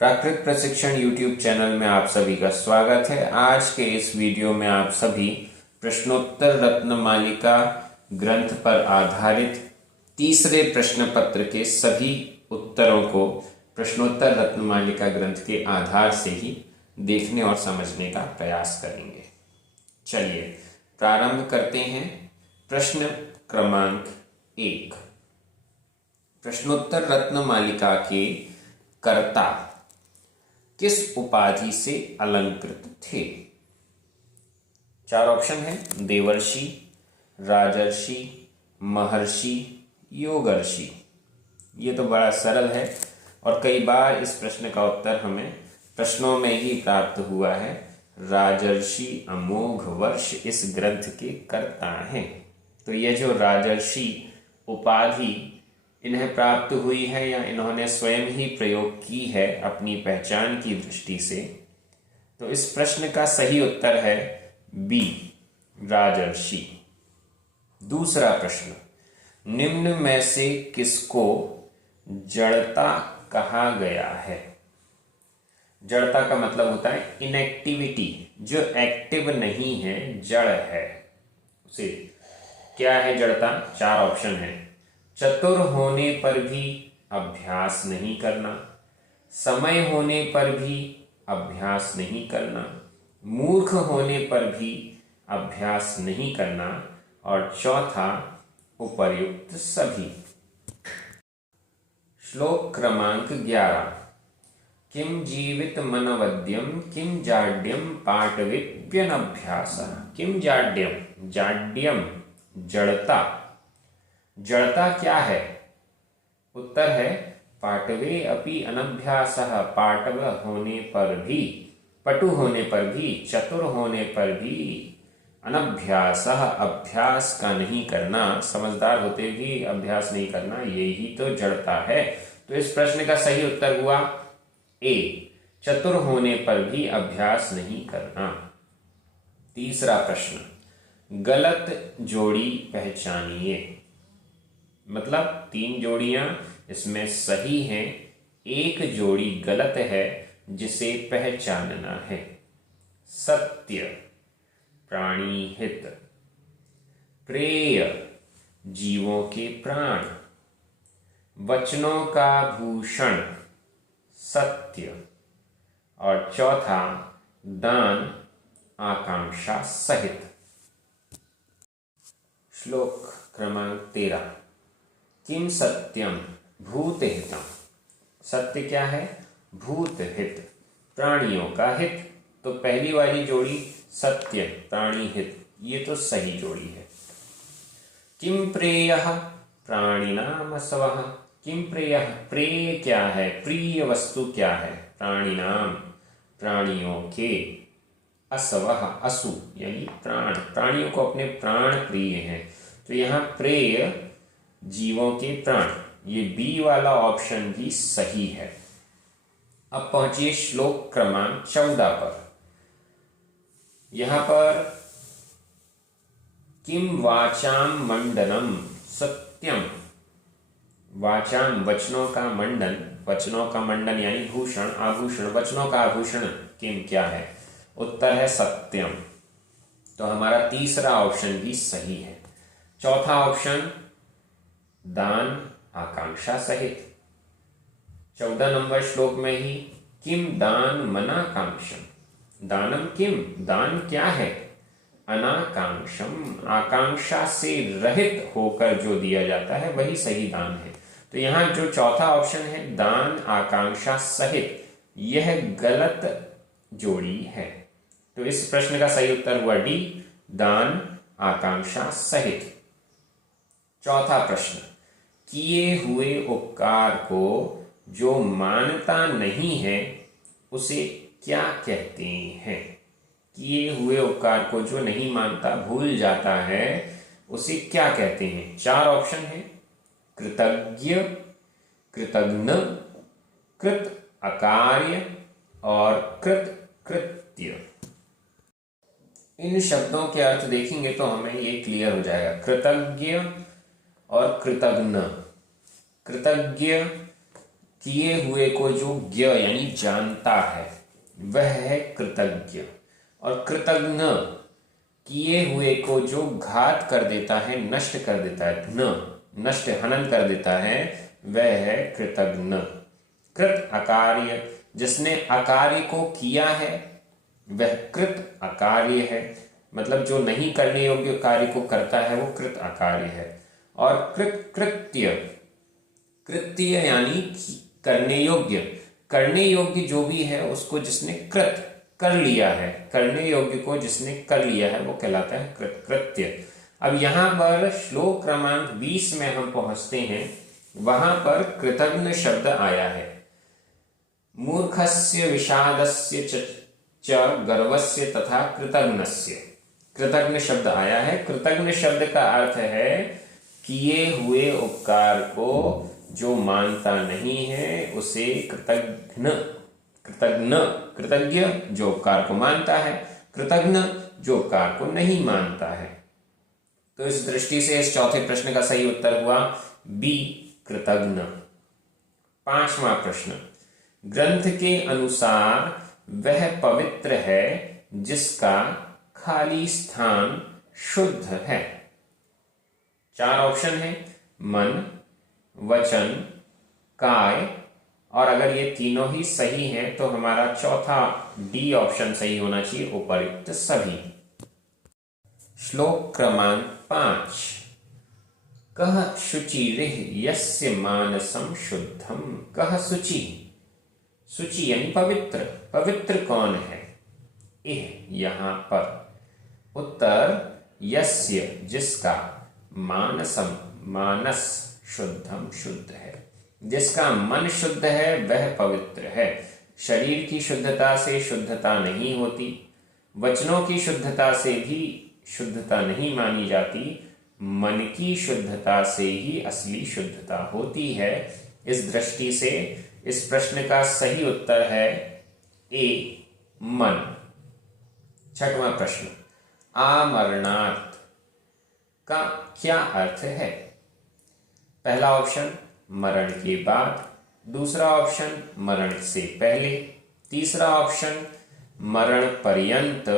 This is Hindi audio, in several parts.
प्राकृत प्रशिक्षण यूट्यूब चैनल में आप सभी का स्वागत है। आज के इस वीडियो में आप सभी प्रश्नोत्तर रत्न मालिका ग्रंथ पर आधारित तीसरे प्रश्न पत्र के सभी उत्तरों को प्रश्नोत्तर रत्न मालिका ग्रंथ के आधार से ही देखने और समझने का प्रयास करेंगे। चलिए प्रारंभ करते हैं। प्रश्न क्रमांक 1, प्रश्नोत्तर रत्न मालिका के कर्ता किस उपाधि से अलंकृत थे? 4 ऑप्शन है, देवर्षि, राजर्षि, महर्षि, योगर्षि। ये तो बड़ा सरल है और कई बार इस प्रश्न का उत्तर हमें प्रश्नों में ही प्राप्त हुआ है। राजर्षि अमोघ वर्ष इस ग्रंथ के कर्ता हैं। तो ये जो राजर्षि उपाधि इन्हें प्राप्त हुई है या इन्होंने स्वयं ही प्रयोग की है अपनी पहचान की दृष्टि से, तो इस प्रश्न का सही उत्तर है बी, राजर्षि। दूसरा प्रश्न, निम्न में से किसको जड़ता कहा गया है? जड़ता का मतलब होता है इनएक्टिविटी, जो एक्टिव नहीं है, जड़ है, उसे क्या है जड़ता? 4 ऑप्शन है, चतुर होने पर भी अभ्यास नहीं करना, समय होने पर भी अभ्यास नहीं करना, मूर्ख होने पर भी अभ्यास नहीं करना, और चौथा उपर्युक्त सभी। श्लोक क्रमांक 11, किम जीवित मनवद्यम किम जाड्यम पाटविप्यनभ्यासः। किम जाड्यम, जाड्यम जड़ता। जड़ता क्या है? उत्तर है पाटवे अपि अनभ्यासः। पाटव होने पर भी, पटु होने पर भी, चतुर होने पर भी, अनभ्यासः अभ्यास का नहीं करना, समझदार होते भी अभ्यास नहीं करना, यही तो जड़ता है। तो इस प्रश्न का सही उत्तर हुआ ए, चतुर होने पर भी अभ्यास नहीं करना। तीसरा प्रश्न, गलत जोड़ी पहचानिए। मतलब 3 जोड़ियां इसमें सही हैं, एक जोड़ी गलत है जिसे पहचानना है। सत्य, प्राणी हित, प्रेय, जीवों के प्राण, वचनों का भूषण, सत्य, और चौथा दान आकांक्षा सहित। श्लोक क्रमांक 13, किम सत्यम भूतहितम। सत्य क्या है? भूत हित, प्राणियों का हित। तो पहली वाली जोड़ी सत्य प्राणी हित, ये तो सही जोड़ी है। किम प्रेयः प्राणिनाम असवः। किम प्रेयः, प्रेय क्या है, प्रिय वस्तु क्या है? प्राणिनाम प्राणियों के, असवः असु यानी प्राण, प्राणियों को अपने प्राण प्रिय हैं। तो यहाँ प्रेय जीवों के प्राण, ये बी वाला ऑप्शन भी सही है। अब पहुंचिए श्लोक क्रमांक 14 पर। यहां पर किम वाचाम मंडनम सत्यम। वाचाम वचनों का मंडन, वचनों का मंडन यानी भूषण, आभूषण, वचनों का आभूषण किम क्या है? उत्तर है सत्यम। तो हमारा तीसरा ऑप्शन भी सही है। चौथा ऑप्शन दान आकांक्षा सहित। 14 नंबर श्लोक में ही किम दान मनाकांक्षम। दानम किम, दान क्या है? अनाकांक्षम, आकांक्षा से रहित होकर जो दिया जाता है वही सही दान है। तो यहां जो चौथा ऑप्शन है दान आकांक्षा सहित, यह गलत जोड़ी है। तो इस प्रश्न का सही उत्तर हुआ डी, दान आकांक्षा सहित। चौथा प्रश्न, किए हुए उपकार को जो मानता नहीं है उसे क्या कहते हैं? किए हुए उपकार को जो नहीं मानता, भूल जाता है, उसे क्या कहते हैं? 4 ऑप्शन है, कृतज्ञ, कृतघ्न, कृत अकार्य और कृत कृत्य। इन शब्दों के अर्थ देखेंगे तो हमें ये क्लियर हो जाएगा। कृतज्ञ और कृतघ्न। कृतज्ञ किए हुए को जो ज्ञ यानी जानता है वह है कृतज्ञ, और कृतज्ञ किए हुए को जो घात कर देता है, नष्ट कर देता है, नष्ट हनन कर देता है, वह है कृतज्ञ। कृत अकार्य, जिसने अकार्य को किया है वह कृत अकार्य है, मतलब जो नहीं करने योग्य कार्य को करता है वो कृत अकार्य है। और कृत कृत्य, कृत्य यानी करने योग्य जो भी है उसको जिसने कृत कर लिया है, करने योग्य को जिसने कर लिया है वो कहलाता है कृत कृत्य। अब यहां पर श्लोक क्रमांक 20 में हम पहुंचते हैं, वहां पर कृतज्ञ शब्द आया है। मूर्खस्य विषादस्य च गर्वस्य तथा कृतज्ञस्य, कृतज्ञ शब्द आया है। कृतज्ञ शब्द का अर्थ है किए हुए उपकार को जो मानता नहीं है उसे कृतज्ञ, कृतज्ञ जो उपकार को मानता है, कृतज्ञ जो उपकार को नहीं मानता है। तो इस दृष्टि से इस चौथे प्रश्न का सही उत्तर हुआ बी, कृतज्ञ। पांचवा प्रश्न, ग्रंथ के अनुसार वह पवित्र है जिसका खाली स्थान शुद्ध है। 4 ऑप्शन है, मन, वचन, काय, और अगर ये तीनों ही सही हैं तो हमारा चौथा डी ऑप्शन सही होना चाहिए, उपर्युक्त सभी। श्लोक क्रमांक 5, कह शुचिरिह यस्य मानसम शुद्धम। कह शुचि, शुचि यानी पवित्र, पवित्र कौन है? इह यहां पर, उत्तर यस्य जिसका, मानसम मानस शुद्धम शुद्ध है, जिसका मन शुद्ध है वह पवित्र है। शरीर की शुद्धता से शुद्धता नहीं होती, वचनों की शुद्धता से भी शुद्धता नहीं मानी जाती, मन की शुद्धता से ही असली शुद्धता होती है। इस दृष्टि से इस प्रश्न का सही उत्तर है ए, मन। छठवां प्रश्न, आमरणार्थ का क्या अर्थ है? पहला ऑप्शन मरण के बाद, दूसरा ऑप्शन मरण से पहले, तीसरा ऑप्शन मरण पर्यंत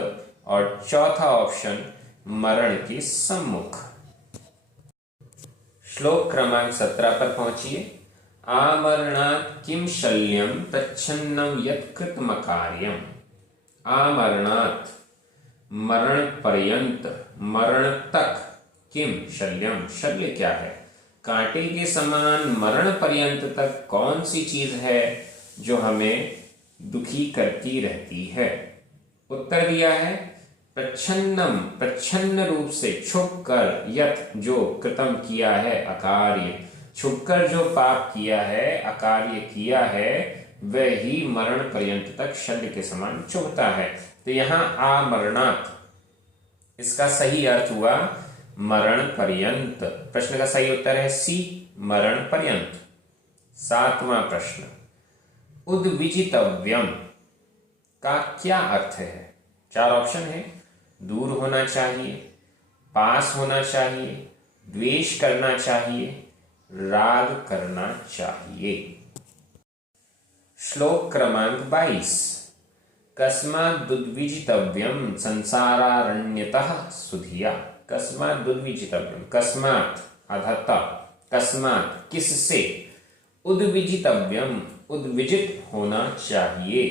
और चौथा ऑप्शन मरण के सम्मुख। श्लोक क्रमांक 17 पर पहुंचिए। आमरणात् किम शल्यम तच्छन्नम यत्कृतमकार्यम। आमरणात् मरण पर्यंत, मरण तक, किम शल्यम, शल्य क्या है? कांटे के समान मरण पर्यंत तक कौन सी चीज है जो हमें दुखी करती रहती है? उत्तर दिया है प्रच्छन्नम, प्रच्छन्न रूप से छुप कर, यत जो कृतम किया है, अकार्य, छुपकर जो पाप किया है, अकार्य किया है, वह ही मरण पर्यंत तक शल्य के समान चुभता है। तो यहां आमरणात्, इसका सही अर्थ हुआ मरण पर्यंत। प्रश्न का सही उत्तर है सी, मरण पर्यंत। 7वां प्रश्न, उद्विजितव्यम का क्या अर्थ है? 4 ऑप्शन है, दूर होना चाहिए, पास होना चाहिए, द्वेष करना चाहिए, राग करना चाहिए। श्लोक क्रमांक 22, कस्मादुद्विजितव्यम संसारारण्यतः सुधिया। कस्मादुद्विजितव्यम, कस्मात् अधतः, कस्मात् किससे, उद्विजितव्यम उद्विजित होना चाहिए,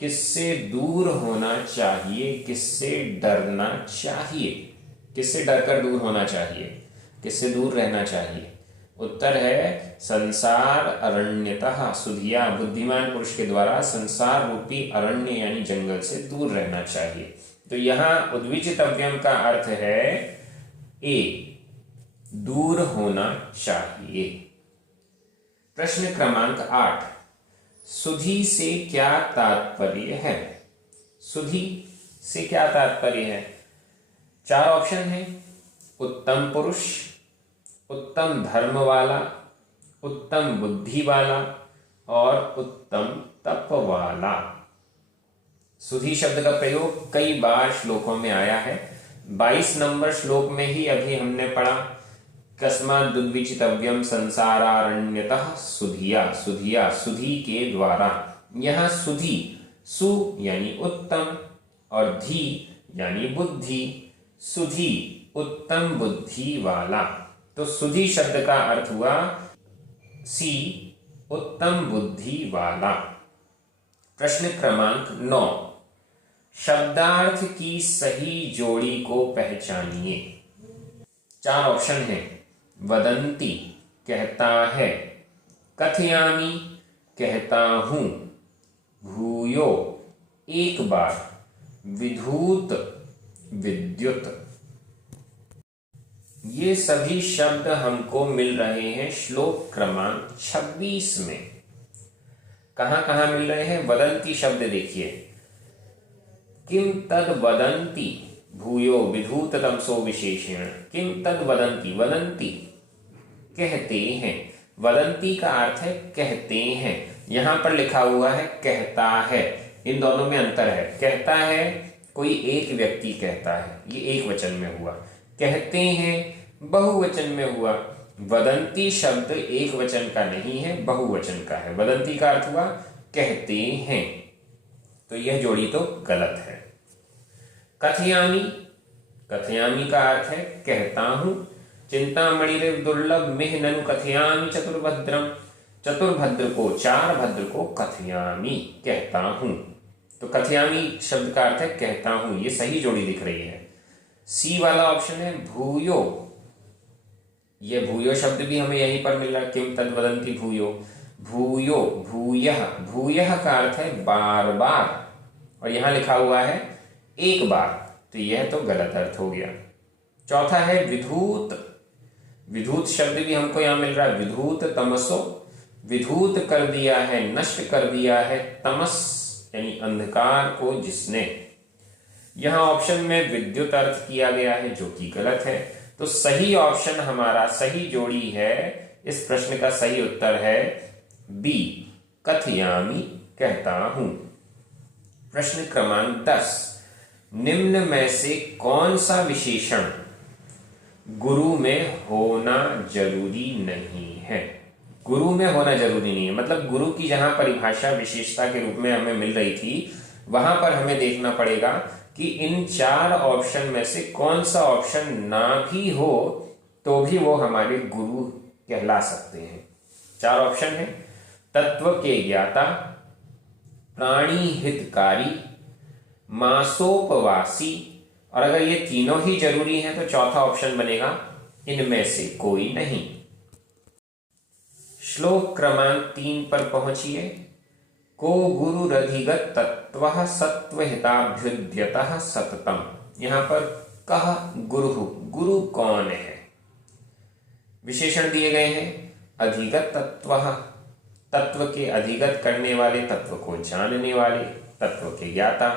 किससे दूर होना चाहिए, किससे डरना चाहिए, किससे डरकर दूर होना चाहिए, किससे दूर रहना चाहिए? उत्तर है संसार अरण्यतः सुधिया, बुद्धिमान पुरुष के द्वारा संसार रूपी अरण्य यानी जंगल से दूर रहना चाहिए। तो यहां उद्विजितव्यम का अर्थ है ए, दूर होना चाहिए। प्रश्न क्रमांक 8, सुधि से क्या तात्पर्य है? सुधि से क्या तात्पर्य है? 4 ऑप्शन है, उत्तम पुरुष, उत्तम धर्म वाला, उत्तम बुद्धि वाला और उत्तम तप वाला। सुधि शब्द का प्रयोग कई बार श्लोकों में आया है। 22 नंबर श्लोक में ही अभी हमने पढ़ा कस्मात् दुर्विचितव्यम संसारारण्यतः सुधिया, सुधिया सुधि के द्वारा। यहां सुधि, सु यानी उत्तम और धी यानी बुद्धि, सुधि उत्तम बुद्धि वाला। तो सुधि शब्द का अर्थ हुआ सी उत्तम बुद्धि वाला। प्रश्न क्रमांक 9, शब्दार्थ की सही जोड़ी को पहचानिए। 4 ऑप्शन है। वदंती कहता है, कथयामि कहता हूं, भूयो एक बार, विधूत विद्युत। ये सभी शब्द हमको मिल रहे हैं श्लोक क्रमांक 26 में। कहां कहां मिल रहे हैं? वदंती शब्द देखिए, किम तद वदंती भूयो विधूत तमसो विशेषण। किम तद वदंती, वदंती कहते हैं। वदंती का अर्थ है कहते हैं। यहां पर लिखा हुआ है कहता है, इन दोनों में अंतर है। कहता है कोई एक व्यक्ति कहता है, ये एक वचन में हुआ। कहते हैं बहुवचन में हुआ। वदंती शब्द एक वचन का नहीं है, बहुवचन का है। वदंती का अर्थ हुआ कहते हैं, तो यह जोड़ी तो गलत है। कथयामि, कथयामि का अर्थ है कहता हूं। चिंतामणिरेव दुर्लभ मिह ननु कथयामि चतुर्भद्रम। चतुर्भद्र को, चार भद्र को कथयामि कहता हूं। तो कथयामि शब्द का अर्थ है कहता हूं, ये सही जोड़ी दिख रही है। सी वाला ऑप्शन है भूयो, ये भूयो शब्द भी हमें यहीं पर मिल रहा है। किम तद वदंती भूयो, भूयो भूयः, भूयः का अर्थ है बार बार, और यहां लिखा हुआ है एक बार, तो यह तो गलत अर्थ हो गया। चौथा है विधूत। विधूत शब्द भी हमको यहां मिल रहा है। विधूत तमसो, विधूत कर दिया है, नष्ट कर दिया है, तमस यानी अंधकार को जिसने। यहां ऑप्शन में विद्युत अर्थ किया गया है, जो कि गलत है। तो सही ऑप्शन हमारा, सही जोड़ी है, इस प्रश्न का सही उत्तर है बी, कथयामि कहता हूं। प्रश्न क्रमांक 10, निम्न में से कौन सा विशेषण गुरु में होना जरूरी नहीं है? गुरु में होना जरूरी नहीं है, मतलब गुरु की जहां परिभाषा विशेषता के रूप में हमें मिल रही थी, वहां पर हमें देखना पड़ेगा कि इन 4 ऑप्शन में से कौन सा ऑप्शन ना भी हो तो भी वो हमारे गुरु कहला सकते हैं। 4 ऑप्शन है। तत्व के ज्ञाता, प्राणी हितकारी, मासोपवासी, और अगर ये तीनों ही जरूरी हैं तो चौथा ऑप्शन बनेगा इनमें से कोई नहीं। श्लोक क्रमांक 3 पर पहुंचिए। को गुरुरधिगत तत्वः सत्वहिताभ्युद्यतः सततम। यहां पर कह गुरु, गुरु कौन है? विशेषण दिए गए हैं। अधिगत तत्वः, तत्व के अधिगत करने वाले, तत्व को जानने वाले, तत्व के ज्ञाता।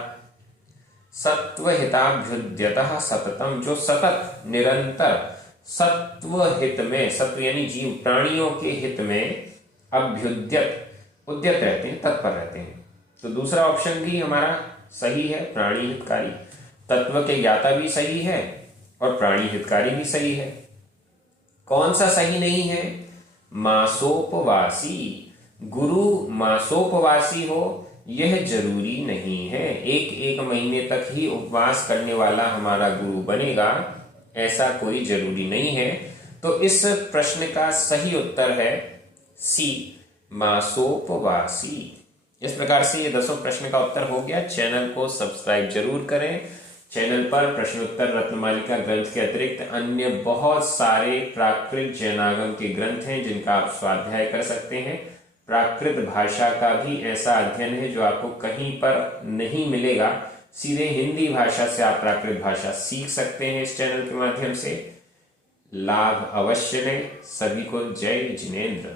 सत्वहिताभ्युद्यतः सततम, जो सतत निरंतर सत्व हित में, सत्व यानी जीव प्राणियों के हित में अभ्युद्यत, उद्यत रहते हैं, तत्पर रहते हैं। तो दूसरा ऑप्शन भी हमारा सही है, प्राणी हितकारी। तत्व के ज्ञाता भी सही है और प्राणी हितकारी भी सही है। कौन सा सही नहीं है? मासोपवासी। गुरु मासोपवासी हो यह जरूरी नहीं है। एक महीने तक ही उपवास करने वाला हमारा गुरु बनेगा, ऐसा कोई जरूरी नहीं है। तो इस प्रश्न का सही उत्तर है सी, मासोपवासी। इस प्रकार से ये 10 प्रश्न का उत्तर हो गया। चैनल को सब्सक्राइब जरूर करें। चैनल पर प्रश्नोत्तर रत्नमालिका ग्रंथ के अतिरिक्त अन्य बहुत सारे प्राकृत जैनागम के ग्रंथ हैं जिनका आप स्वाध्याय कर सकते हैं। प्राकृत भाषा का भी ऐसा अध्ययन है जो आपको कहीं पर नहीं मिलेगा। सीधे हिंदी भाषा से आप प्राकृत भाषा सीख सकते हैं इस चैनल के माध्यम से। लाभ अवश्य लें। सभी को जय जिनेंद्र।